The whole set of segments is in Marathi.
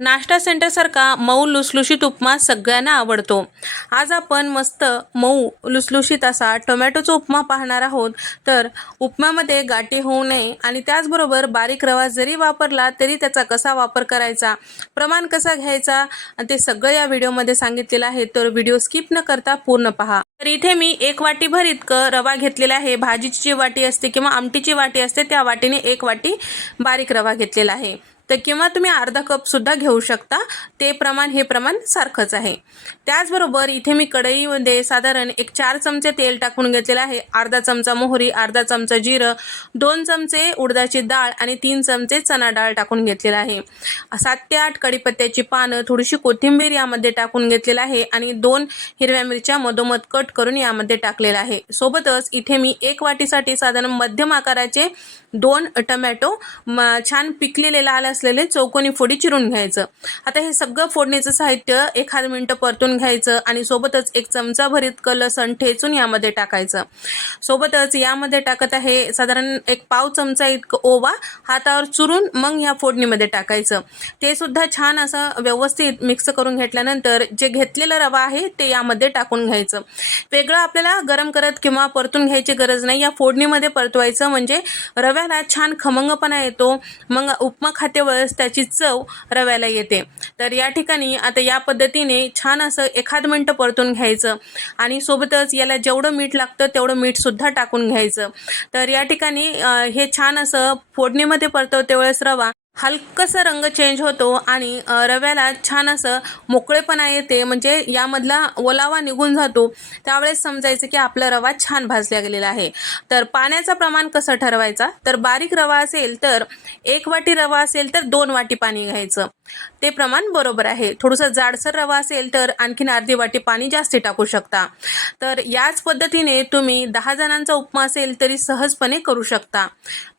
नाश्ता सेंटरसारखा मऊ लुसलुशीत उपमा सगळ्यांना आवडतो. आज आपण मस्त मऊ लुसलुशीत असा टोमॅटोचा उपमा पाहणार आहोत. तर उपम्यामध्ये गाठी होऊ नये आणि त्याचबरोबर बारीक रवा जरी वापरला तरी त्याचा कसा वापर करायचा, प्रमाण कसा घ्यायचा ते सगळं या व्हिडिओमध्ये सांगितलेलं आहे. तर व्हिडिओ स्किप न करता पूर्ण पहा. तर इथे मी 1 वाटीभर इतकं रवा घेतलेला आहे. भाजीची जी वाटी असते किंवा आमटीची वाटी असते त्या वाटीने 1 वाटी बारीक रवा घेतलेला आहे. तर किंवा तुम्ही अर्धा कप सुद्धा घेऊ शकता. हे प्रमाण सारखंच आहे. त्याचबरोबर इथे मी कढईमध्ये साधारण 4 चमचे तेल टाकून घेतलेलं आहे. अर्धा चमचा मोहरी, अर्धा चमचा जिरं, 2 चमचे उडदाची डाळ आणि 3 चमचे चणा डाळ टाकून घेतलेलं आहे. 7 ते 8 कढीपत्त्याची पानं, थोडीशी कोथिंबीर यामध्ये टाकून घेतलेलं आहे आणि 2 हिरव्या मिरच्या मधोमध कट करून यामध्ये टाकलेला आहे. सोबतच इथे मी 1 वाटीसाठी साधारण मध्यम आकाराचे 2 टोमॅटो छान पिकलेले लाल असलेले चौकोनी फोडी चिरून घ्यायचं. आता हे सगळं फोडणीचं साहित्य 1 मिनिट परतून घ्यायचं आणि सोबतच 1 चमचा भर इतकं लसण ठेचून यामध्ये टाकायचं. सोबतच यामध्ये टाकत आहे साधारण 1 पाव चमचा इतकं ओवा हातावर चुरून मग या फोडणीमध्ये टाकायचं. ते सुद्धा छान असं व्यवस्थित मिक्स करून घेतल्यानंतर जे घेतलेलं रवा आहे ते यामध्ये टाकून घ्यायचं. वेगळं आपल्याला गरम करत किंवा परतून घ्यायची गरज नाही. या फोडणीमध्ये परतवायचं म्हणजे रव्याला छान खमंगपणा येतो. मग उपमा खातेवेळेस त्याची चव रव्याला येते. तर या ठिकाणी आता या पद्धतीने छान असं 1 मिनिट परतून घ्यायचं आणि सोबतच याला जेवढं मीठ लागतं तेवढं मीठ सुद्धा टाकून घ्यायचं. तर या ठिकाणी हे छान असं फोडणीमध्ये परतवते वेळेस रवा हलकासा रंग चेंज होतो आणि रव्याला छान असं मोकळेपणा येते, म्हणजे यामधला ओलावा निघून जातो. त्यावेळेस समजायचं की आपला रवा छान भाजला गेलेला आहे. तर पाण्याचं प्रमाण कसं ठरवायचा, तर बारीक रवा असेल तर 1 वाटी रवा असेल तर 2 वाटी पाणी घ्यायचं. ते प्रमाण बरोबर आहे. थोडंसं जाडसर रवा असेल तर आणखीन अर्धी वाटी पाणी जास्त टाकू शकता. तर याच पद्धतीने तुम्ही 10 जणांचा उपमा असेल तरी सहजपणे करू शकता.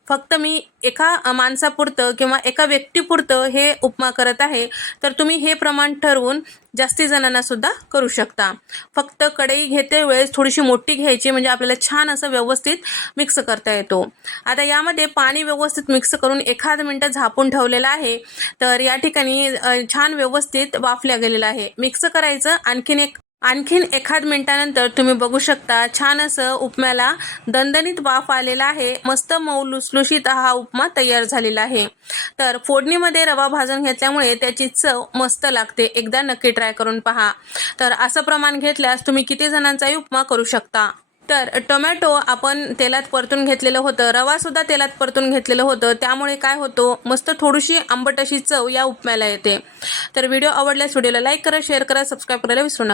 फक्त मी एका माणसापुरतं किंवा एका व्यक्तीपुरतं हे उपमा करत आहे. तर तुम्ही हे प्रमाण ठरवून जास्ती जणांना सुद्धा करू शकता. फक्त कढई घेते वेळेस थोडीशी मोठी घ्यायची म्हणजे आपल्याला छान असं व्यवस्थित मिक्स करता येतो. आता यामध्ये पाणी व्यवस्थित मिक्स करून 1 मिनिट झाकून ठेवलेलं आहे. तर या ठिकाणी छान व्यवस्थित वाफल्या गेलेलं आहे. मिक्स करायचं. आणखीन 1 मिनिटानंतर तुम्ही बघू शकता छान असं उपम्याला दणदणीत वाफ आलेला आहे. मस्त मऊ लुसलुशीत हा उपमा तयार झालेला आहे. तर फोडणीमध्ये रवा भाजून घेतल्यामुळे त्याची चव मस्त लागते. एकदा नक्की ट्राय करून पहा. तर असं प्रमाण घेतल्यास तुम्ही किती जणांचाही उपमा करू शकता. तर टोमॅटो आपण तेलात परतून घेतलेलं होतं, रवा सुद्धा तेलात परतून घेतलेलं होतं. त्यामुळे काय होतं, मस्त थोडीशी आंबट अशी चव या उपम्याला येते. तर व्हिडिओ आवडल्यास व्हिडिओला लाईक करा, शेअर करा, सबस्क्राईब करायला विसरू नका.